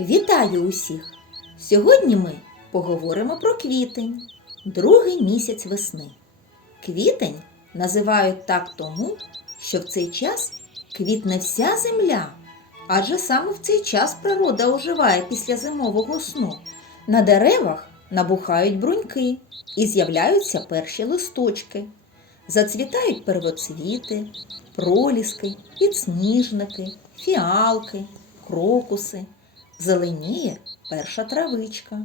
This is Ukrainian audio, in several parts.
Вітаю усіх! Сьогодні ми поговоримо про квітень, другий місяць весни. Квітень називають так тому, що в цей час квітне вся земля, адже саме в цей час природа оживає після зимового сну. На деревах набухають бруньки і з'являються перші листочки. Зацвітають первоцвіти, проліски, підсніжники, фіалки, крокуси. Зеленіє перша травичка.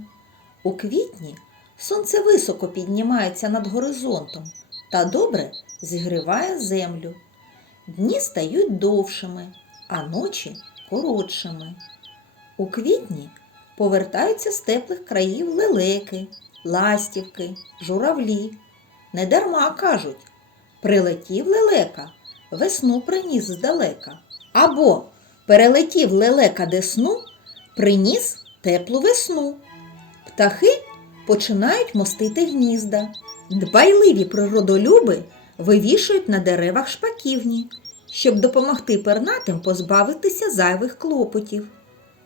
У квітні сонце високо піднімається над горизонтом та добре зігріває землю. Дні стають довшими, а ночі коротшими. У квітні повертаються з теплих країв лелеки, ластівки, журавлі. Недарма кажуть, прилетів лелека, весну приніс здалека. Або перелетів лелека десну, приніс теплу весну. Птахи починають мостити гнізда. Дбайливі природолюби вивішують на деревах шпаківні, щоб допомогти пернатим позбавитися зайвих клопотів.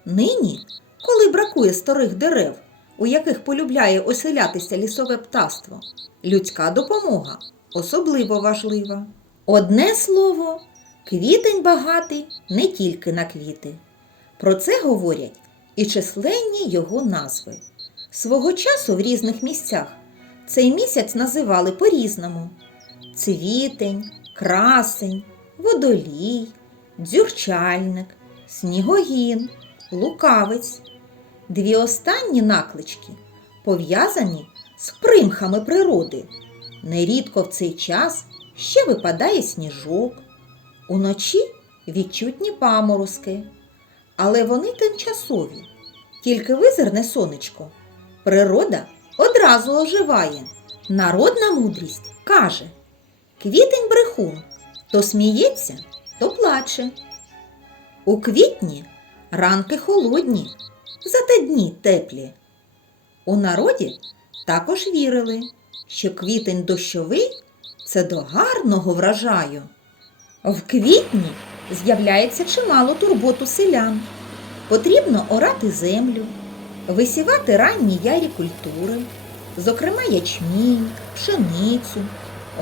Нині, коли бракує старих дерев, у яких полюбляє оселятися лісове птаство, людська допомога особливо важлива. Одне слово, квітень багатий не тільки на квіти. Про це говорять і численні його назви. Свого часу в різних місцях цей місяць називали по-різному: цвітень, красень, водолій, дзюрчальник, снігогін, лукавець. Дві останні наклички пов'язані з примхами природи. Нерідко в цей час ще випадає сніжок. Уночі відчутні паморозки, але вони тимчасові. Тільки визирне сонечко, природа одразу оживає. Народна мудрість каже: квітень брехун то сміється, то плаче. У квітні ранки холодні, зате дні теплі. У народі також вірили, що квітень дощовий це до гарного врожаю. В квітні з'являється чимало турботу селян. Потрібно орати землю, висівати ранні ярі культури, зокрема ячмінь, пшеницю,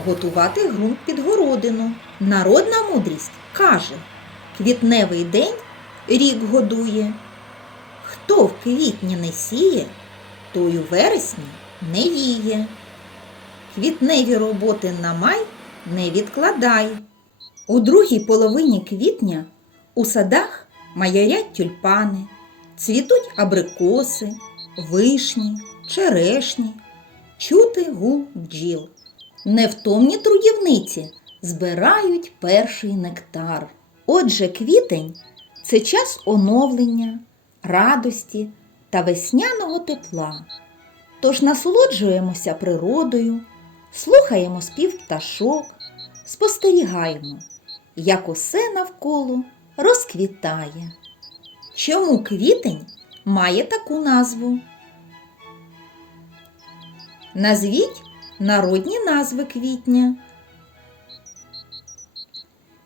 готувати ґрунт під городину. Народна мудрість каже, квітневий день рік годує. Хто в квітні не сіє, той у вересні не віє. Квітневі роботи на май не відкладай. У другій половині квітня у садах майорять тюльпани, цвітуть абрикоси, вишні, черешні, чути гул бджіл. Невтомні трудівниці збирають перший нектар. Отже, квітень це час оновлення, радості та весняного тепла. Тож насолоджуємося природою, слухаємо спів пташок, спостерігаємо, як усе навколо розквітає. Чому квітень має таку назву? Назвіть народні назви квітня.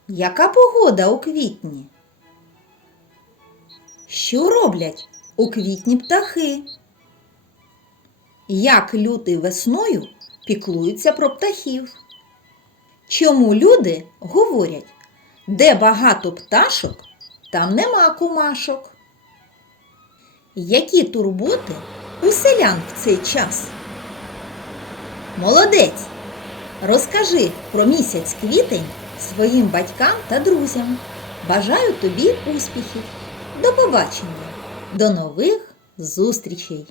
Яка погода у квітні? Що роблять у квітні птахи? Як люди весною піклуються про птахів? Чому люди говорять, де багато пташок, там нема кумашок? Які турботи у селян в цей час? Молодець! Розкажи про місяць квітень своїм батькам та друзям. Бажаю тобі успіхів! До побачення! До нових зустрічей!